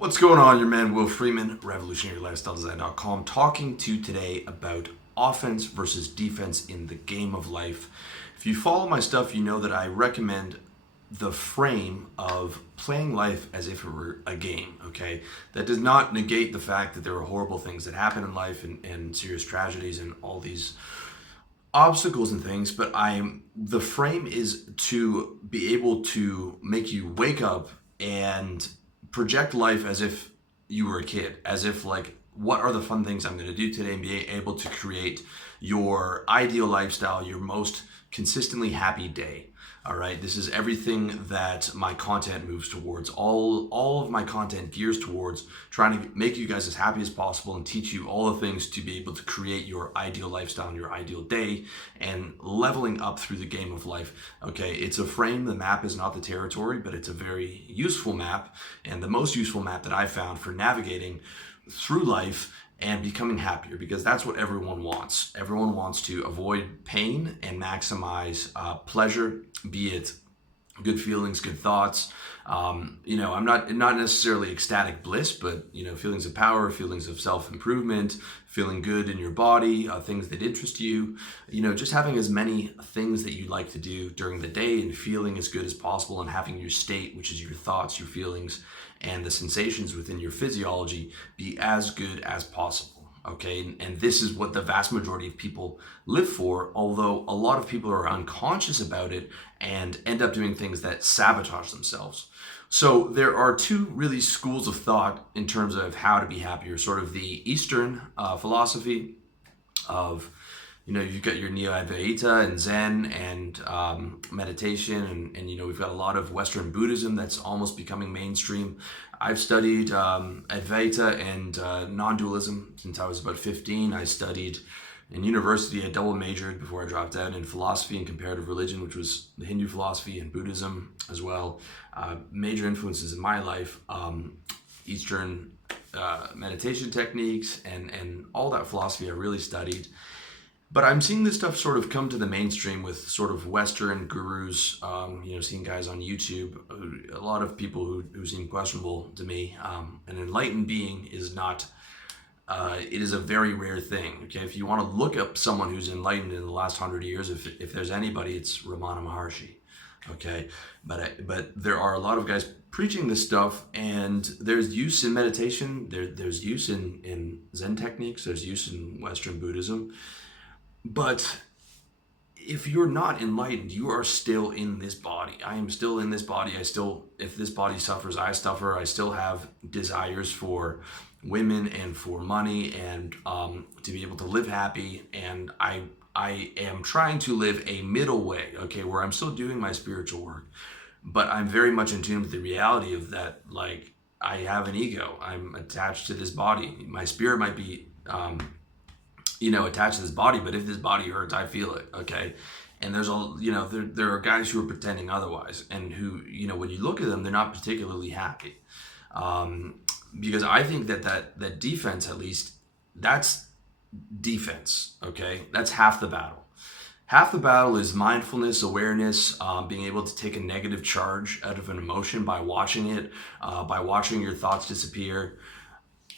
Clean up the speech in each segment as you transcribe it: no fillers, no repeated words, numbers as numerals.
What's going on? Your man Will Freeman, RevolutionaryLifestyleDesign.com, talking to you today about offense versus defense in the game of life. If you follow my stuff, you know that I recommend the frame of playing life as if it were a game, okay? That does not negate the fact that there are horrible things that happen in life and serious tragedies and all these obstacles and things, but the frame is to be able to make you wake up and project life as if you were a kid, as if like, what are the fun things I'm going to do today, and be able to create your ideal lifestyle, your most consistently happy day. All right, this is everything that my content moves towards. All of my content gears towards trying to make you guys as happy as possible and teach you all the things to be able to create your ideal lifestyle and your ideal day and leveling up through the game of life. Okay, it's a frame. The map is not the territory, but it's a very useful map, and the most useful map that I found for navigating through life and becoming happier, because that's what everyone wants. Everyone wants to avoid pain and maximize pleasure, be it good feelings, good thoughts. I'm not necessarily ecstatic bliss, but feelings of power, feelings of self-improvement, feeling good in your body, things that interest you. Just having as many things that you like to do during the day and feeling as good as possible, and having your state, which is your thoughts, your feelings, and the sensations within your physiology, be as good as possible. Okay, and this is what the vast majority of people live for, although a lot of people are unconscious about it and end up doing things that sabotage themselves. So there are two really schools of thought in terms of how to be happier. Sort of the Eastern philosophy of, you've got your Neo-Advaita and Zen and meditation, and we've got a lot of Western Buddhism that's almost becoming mainstream. I've studied Advaita and non-dualism since I was about 15. I studied in university. I double majored before I dropped out in philosophy and comparative religion, which was the Hindu philosophy, and Buddhism as well. Major influences in my life, Eastern meditation techniques and all that philosophy I really studied. But I'm seeing this stuff sort of come to the mainstream with sort of Western gurus, seeing guys on YouTube, a lot of people who seem questionable to me. An enlightened being is not, it is a very rare thing. Okay, if you want to look up someone who's enlightened in the last 100 years, if there's anybody, it's Ramana Maharshi. Okay, but there are a lot of guys preaching this stuff, and there's use in meditation, there's use in Zen techniques, there's use in Western Buddhism. But if you're not enlightened, you are still in this body. I am still in this body. If this body suffers, I suffer. I still have desires for women and for money and to be able to live happy. And I am trying to live a middle way, okay, where I'm still doing my spiritual work, but I'm very much in tune with the reality of that. Like, I have an ego. I'm attached to this body. My spirit might be attached to this body, but if this body hurts, I feel it, okay? And there's there are guys who are pretending otherwise, and who, when you look at them, they're not particularly happy. Because I think that defense, at least, that's defense, okay? That's half the battle. Half the battle is mindfulness, awareness, being able to take a negative charge out of an emotion by watching it, by watching your thoughts disappear.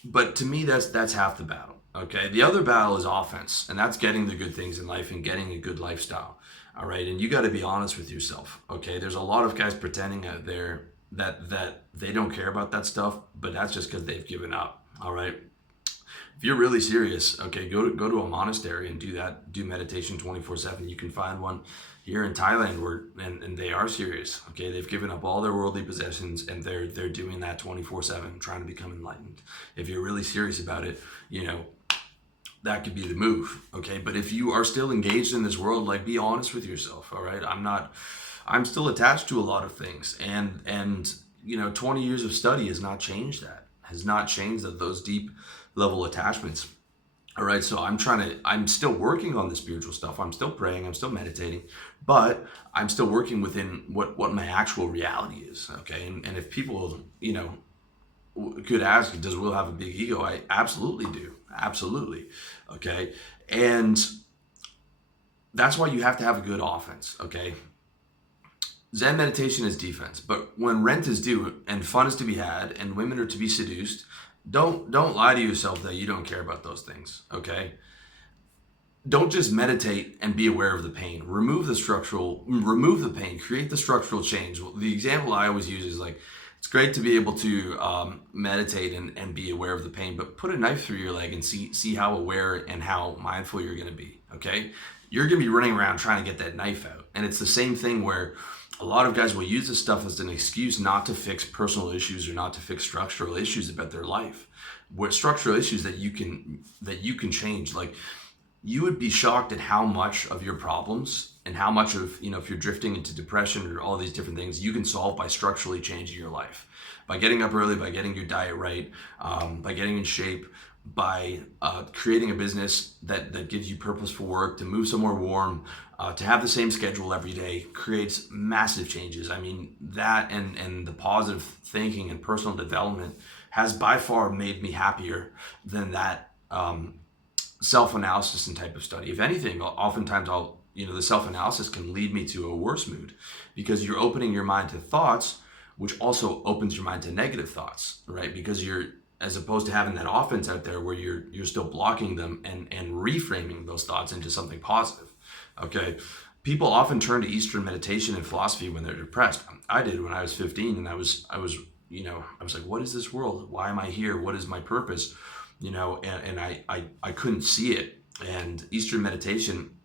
But to me, that's half the battle. Okay, the other battle is offense, and that's getting the good things in life and getting a good lifestyle. All right, and you got to be honest with yourself. Okay, there's a lot of guys pretending out there that they don't care about that stuff, but that's just because they've given up. All right, if you're really serious, okay, go to a monastery and do meditation 24/7. You can find one here in Thailand and they are serious. Okay, they've given up all their worldly possessions, and they're doing that 24/7, trying to become enlightened. If you're really serious about it, that could be the move. Okay, but if you are still engaged in this world, like, be honest with yourself. All right, I'm still attached to a lot of things, and 20 years of study has not changed those deep level attachments. All right, so I'm still working on the spiritual stuff. I'm still praying, I'm still meditating, but I'm still working within what my actual reality is. Okay, and if people, could ask, does Will have a big ego? I absolutely do. Absolutely. Okay. And that's why you have to have a good offense. Okay. Zen meditation is defense, but when rent is due and fun is to be had and women are to be seduced, don't lie to yourself that you don't care about those things. Okay, don't just meditate and be aware of the pain. Remove the pain, create the structural change. The example I always use is like, it's great to be able to meditate and be aware of the pain, but put a knife through your leg and see how aware and how mindful you're going to be. Okay, you're going to be running around trying to get that knife out, and it's the same thing where a lot of guys will use this stuff as an excuse not to fix personal issues or not to fix structural issues about their life. What structural issues that you can change, like, you would be shocked at how much of your problems and how much of, if you're drifting into depression or all these different things, you can solve by structurally changing your life, by getting up early, by getting your diet right, by getting in shape, by creating a business that gives you purposeful work, to move somewhere warm, to have the same schedule every day creates massive changes. I mean, that and the positive thinking and personal development has by far made me happier than that self-analysis and type of study. If anything, oftentimes the self-analysis can lead me to a worse mood, because you're opening your mind to thoughts, which also opens your mind to negative thoughts, right? Because you're, as opposed to having that offense out there where you're still blocking them and reframing those thoughts into something positive. Okay. People often turn to Eastern meditation and philosophy when they're depressed. I did when I was 15, and I was like, what is this world? Why am I here? What is my purpose? And I couldn't see it. And Eastern meditation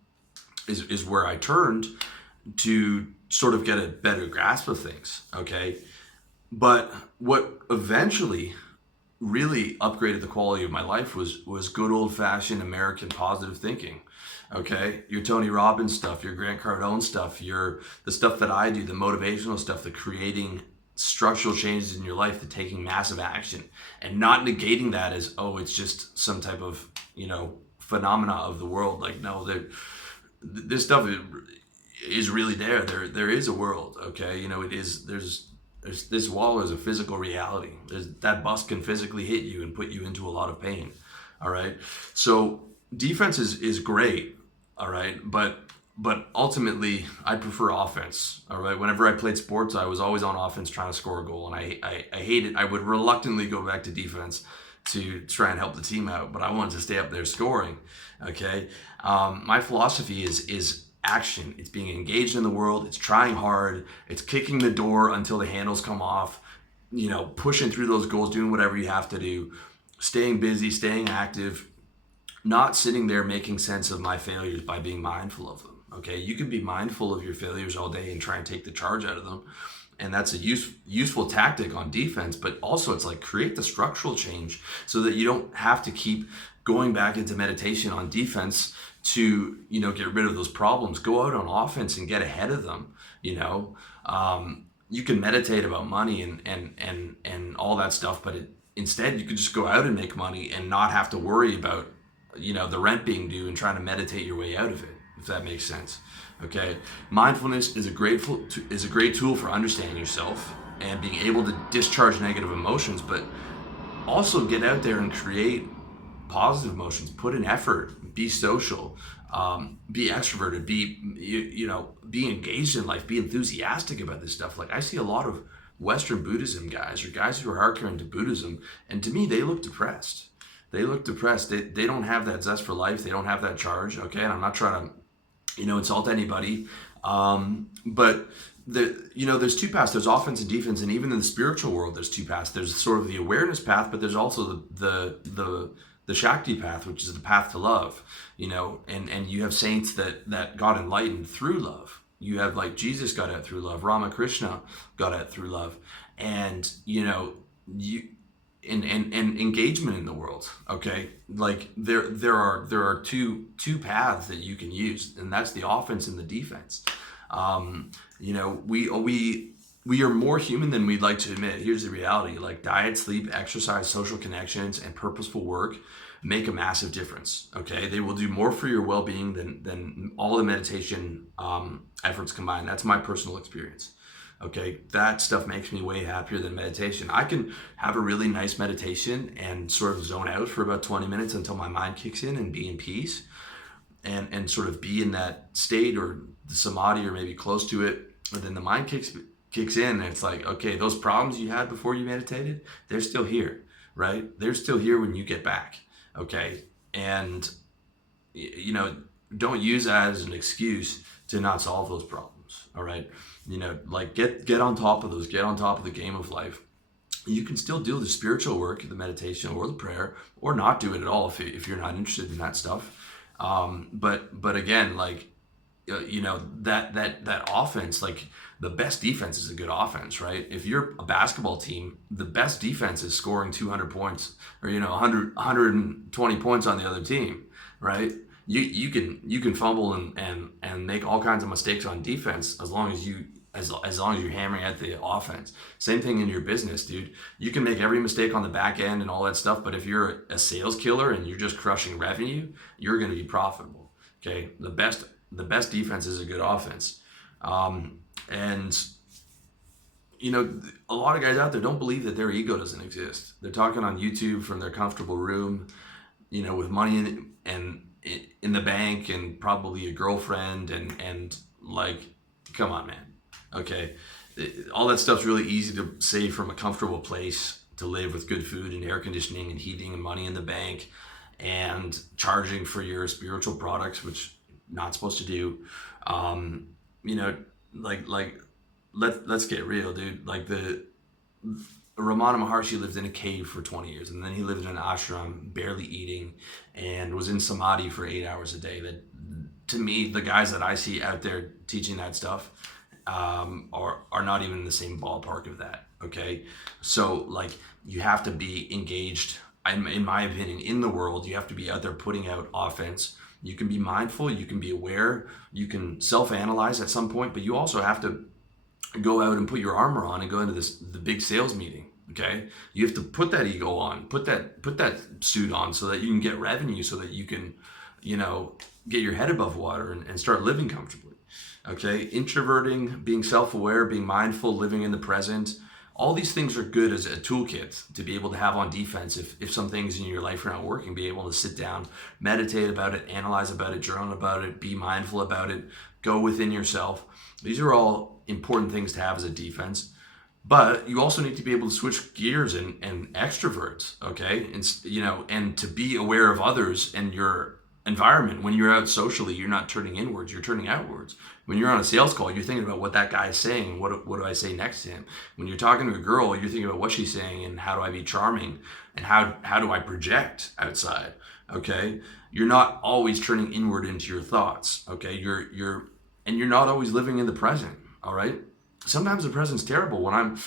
is where I turned to sort of get a better grasp of things. Okay. But what eventually really upgraded the quality of my life was good old fashioned American positive thinking. Okay. Your Tony Robbins stuff, your Grant Cardone stuff, the stuff that I do, the motivational stuff, the creating structural changes in your life, the taking massive action, and not negating that as, oh, it's just some type of, phenomena of the world. Like, no, this stuff is really there. There is a world. Okay. There's this wall is a physical reality. That bus can physically hit you and put you into a lot of pain. All right. So defense is great. All right. But ultimately, I prefer offense. All right. Whenever I played sports, I was always on offense trying to score a goal, and I hate it. I would reluctantly go back to defense to try and help the team out, but I wanted to stay up there scoring. Okay. My philosophy is action. It's being engaged in the world. It's trying hard. It's kicking the door until the handles come off. Pushing through those goals, doing whatever you have to do, staying busy, staying active, not sitting there making sense of my failures by being mindful of them. Okay, you can be mindful of your failures all day and try and take the charge out of them, and that's a useful tactic on defense. But also, it's like, create the structural change so that you don't have to keep going back into meditation on defense to get rid of those problems. Go out on offense and get ahead of them. You can meditate about money and all that stuff, but instead you could just go out and make money and not have to worry about the rent being due and trying to meditate your way out of it, if that makes sense. Okay, mindfulness is a great tool for understanding yourself and being able to discharge negative emotions, but also get out there and create positive emotions. Put in effort, be social, be extroverted, be engaged in life, be enthusiastic about this stuff. Like, I see a lot of Western Buddhism guys, or guys who are hardcore into Buddhism, and to me they look depressed. They don't have that zest for life. They don't have that charge. Okay, and I'm not trying to insult anybody, but there's two paths. There's offense and defense, and even in the spiritual world, there's two paths. There's sort of the awareness path, but there's also the Shakti path, which is the path to love. And you have saints that got enlightened through love. You have, like, Jesus got out through love. Ramakrishna got out through love, and and engagement in the world. Okay, like there are two paths that you can use, and that's the offense and the defense. We are more human than we'd like to admit. Here's the reality: like, diet, sleep, exercise, social connections, and purposeful work make a massive difference. Okay, they will do more for your well-being than all the meditation efforts combined. That's my personal experience. Okay, that stuff makes me way happier than meditation. I can have a really nice meditation and sort of zone out for about 20 minutes until my mind kicks in, and be in peace and sort of be in that state, or the samadhi, or maybe close to it, But then the mind kicks in, and it's like, okay, those problems you had before you meditated, they're still here, right? They're still here when you get back, okay? And you know, don't use that as an excuse to not solve those problems. All right, like get on top of those, get on top of the game of life. You can still do the spiritual work, the meditation or the prayer, or not do it at all if you're not interested in that stuff. But again, like that offense, like the best defense is a good offense, right? If you're a basketball team, the best defense is scoring 200 points or 120 points on the other team, right? You can fumble and make all kinds of mistakes on defense as long as you're hammering at the offense. Same thing in your business, dude. You can make every mistake on the back end and all that stuff, but if you're a sales killer and you're just crushing revenue, you're going to be profitable. Okay, the best defense is a good offense, and a lot of guys out there don't believe that their ego doesn't exist. They're talking on YouTube from their comfortable room, with money in the bank and probably a girlfriend and like, come on, man. Okay, all that stuff's really easy to say from a comfortable place, to live with good food and air conditioning and heating and money in the bank and charging for your spiritual products, which you're not supposed to do. Let's get real, dude. Like the Ramana Maharshi lived in a cave for 20 years, and then he lived in an ashram, barely eating, and was in samadhi for 8 hours a day. That, to me, the guys that I see out there teaching that stuff are not even in the same ballpark of that. Okay, so like you have to be engaged. In my opinion, in the world, you have to be out there putting out offense. You can be mindful, you can be aware, you can self-analyze at some point, but you also have to go out and put your armor on and go into the big sales meeting. Okay, you have to put that ego on, put that suit on, so that you can get revenue, so that you can get your head above water and start living comfortably. Okay, introverting, being self-aware, being mindful, living in the present, all these things are good as a toolkit to be able to have on defense if some things in your life are not working. Be able to sit down, meditate about it, analyze about it, journal about it, be mindful about it, go within yourself. These are all important things to have as a defense. But you also need to be able to switch gears and extrovert, okay? And to be aware of others and your environment. When you're out socially, you're not turning inwards, you're turning outwards. When you're on a sales call, you're thinking about what that guy is saying. What do I say next to him? When you're talking to a girl, you're thinking about what she's saying and how do I be charming and how do I project outside, okay? You're not always turning inward into your thoughts, okay? You're not always living in the present, all right? Sometimes the present's terrible. When I'm,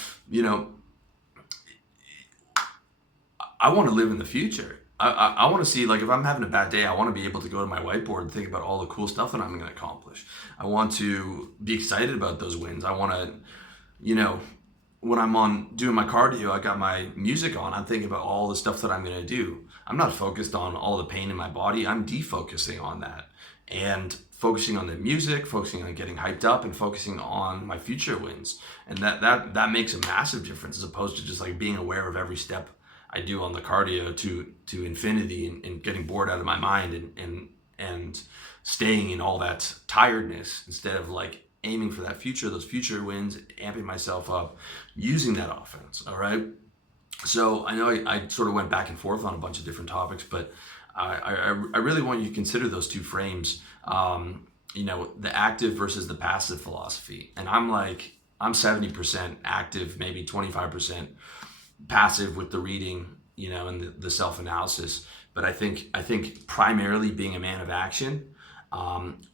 I want to live in the future. I want to see, like, if I'm having a bad day, I want to be able to go to my whiteboard and think about all the cool stuff that I'm going to accomplish. I want to be excited about those wins. I want to, when I'm doing my cardio, I got my music on, I'm thinking about all the stuff that I'm going to do. I'm not focused on all the pain in my body. I'm defocusing on that and focusing on the music, focusing on getting hyped up, and focusing on my future wins. And that makes a massive difference, as opposed to just like being aware of every step I do on the cardio to infinity and getting bored out of my mind and staying in all that tiredness, instead of like aiming for that future, those future wins, amping myself up, using that offense. All right. So I know I sort of went back and forth on a bunch of different topics, but I really want you to consider those two frames, the active versus the passive philosophy. And I'm 70% active, maybe 25% passive with the reading, and the self-analysis. But I think primarily being a man of action,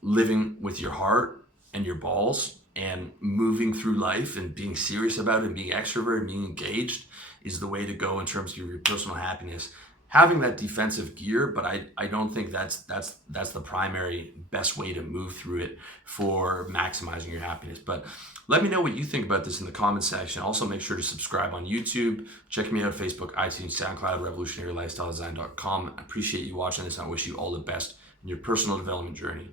living with your heart and your balls and moving through life and being serious about it and being extroverted and being engaged is the way to go in terms of your personal happiness. Having that defensive gear, but I don't think that's the primary best way to move through it for maximizing your happiness. But let me know what you think about this in the comments section. Also, make sure to subscribe on YouTube. Check me out on Facebook, iTunes, SoundCloud, revolutionarylifestyledesign.com. I appreciate you watching this, and I wish you all the best in your personal development journey.